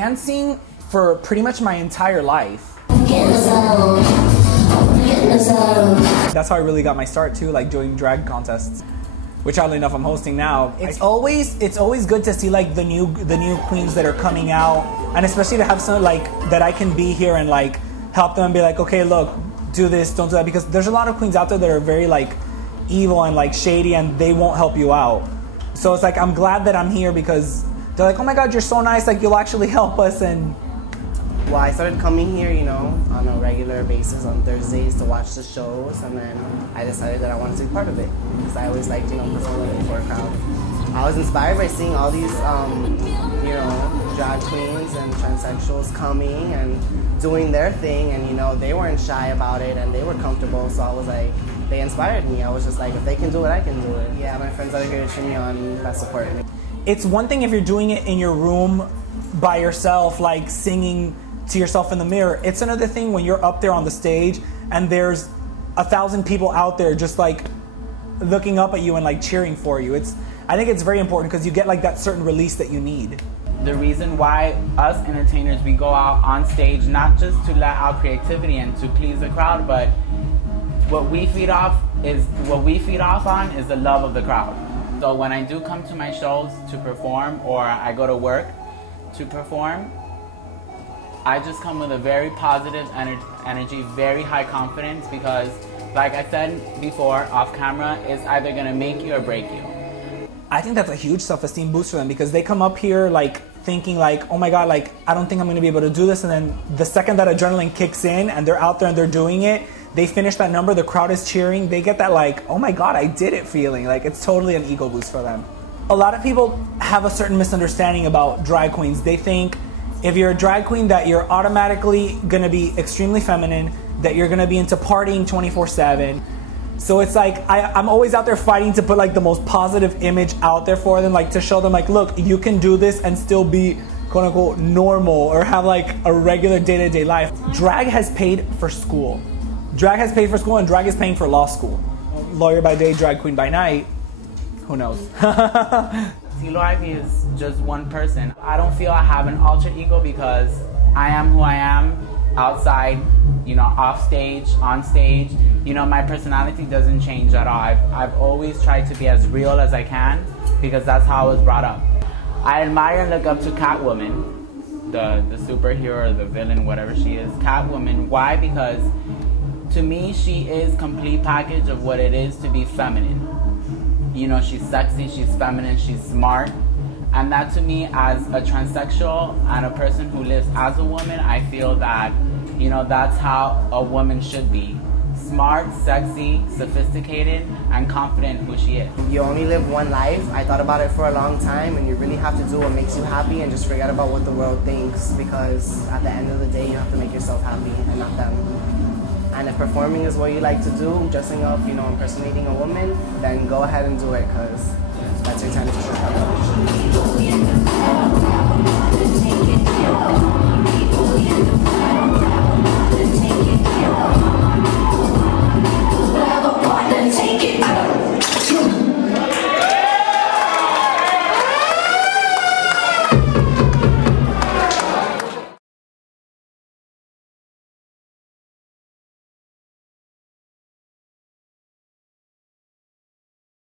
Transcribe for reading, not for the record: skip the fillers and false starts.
dancing for pretty much my entire life. That's how I really got my start too, like doing drag contests, which oddly enough I'm hosting now. It's always good to see like the new queens that are coming out, and especially to have someone like that I can be here and like help them and be like, okay, look, do this, don't do that, because there's a lot of queens out there that are very like evil and like shady, and they won't help you out. So it's like I'm glad that I'm here because they're like, oh my God, you're so nice, like you'll actually help us. And well, I started coming here, you know, on a regular basis on Thursdays to watch the shows, and then I decided that I wanted to be part of it because I always liked, you know, performing for a crowd. I was inspired by seeing all these, you know, drag queens and transsexuals coming and doing their thing, and, you know, they weren't shy about it and they were comfortable, so I was like, they inspired me. I was just like, if they can do it, I can do it. Yeah, my friends are here to cheer me on, that support me. It's one thing if you're doing it in your room by yourself, like singing to yourself in the mirror. It's another thing when you're up there on the stage and there's 1,000 people out there just like looking up at you and like cheering for you. I think it's very important because you get like that certain release that you need. The reason why us entertainers, we go out on stage not just to let out creativity and to please the crowd, but what we feed off on is the love of the crowd. So when I do come to my shows to perform, or I go to work to perform, I just come with a very positive energy, very high confidence, because like I said before off camera, it's either gonna make you or break you. I think that's a huge self-esteem boost for them because they come up here like thinking like, oh my God, like I don't think I'm gonna be able to do this, and then the second that adrenaline kicks in and they're out there and they're doing it, they finish that number, the crowd is cheering, they get that like, oh my God, I did it feeling. Like it's totally an ego boost for them. A lot of people have a certain misunderstanding about drag queens. They think if you're a drag queen that you're automatically gonna be extremely feminine, that you're gonna be into partying 24/7. So it's like, I'm always out there fighting to put like the most positive image out there for them, like to show them like, look, you can do this and still be quote unquote normal or have like a regular day-to-day life. Drag has paid for school. Drag has paid for school and drag is paying for law school. Lawyer by day, drag queen by night, who knows? CeeLo Ivy is just one person. I don't feel I have an alter ego because I am who I am outside, you know, off stage, on stage. You know, my personality doesn't change at all. I've always tried to be as real as I can because that's how I was brought up. I admire and look up to Catwoman, the superhero or the villain, whatever she is. Catwoman, why? Because to me, she is complete package of what it is to be feminine. You know, she's sexy, she's feminine, she's smart. And that to me, as a transsexual and a person who lives as a woman, I feel that, you know, that's how a woman should be. Smart, sexy, sophisticated, and confident in who she is. You only live one life. I thought about it for a long time, and you really have to do what makes you happy and just forget about what the world thinks, because at the end of the day, you have to make yourself happy and not them. And if performing is what you like to do, dressing up, you know, impersonating a woman, then go ahead and do it, because that's your time to show up.